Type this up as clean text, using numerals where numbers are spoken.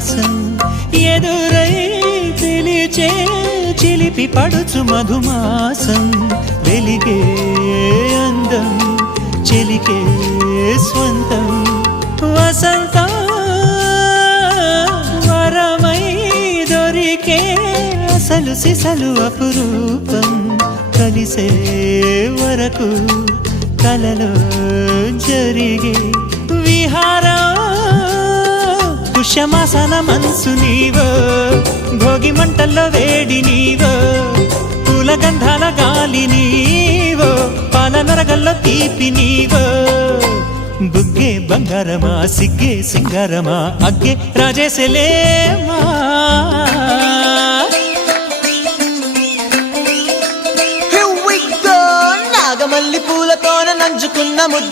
విలాసం ఎదురై పిలిచే చిలిపి పడుచు మధుమాసం వెలిగే అందం చెలికే స్వంతం వసంతం వరమై దొరికే అసలు సిసలు అపురూపం కలిసే వరకు కలలో జరిగే విహారం పుష్యమాసన మనసు నీవో భోగి మంటల్లో వేడి నీవో పూల గంధాల గాలి నీవో పాల నరగల్లో తీపి నీవో బుగ్గే బంగారమా సిగ్గే సింగారమా అగ్గే రాజేసలేమా నాగమల్లి పూలతోన నంచుకున్న ముద్దు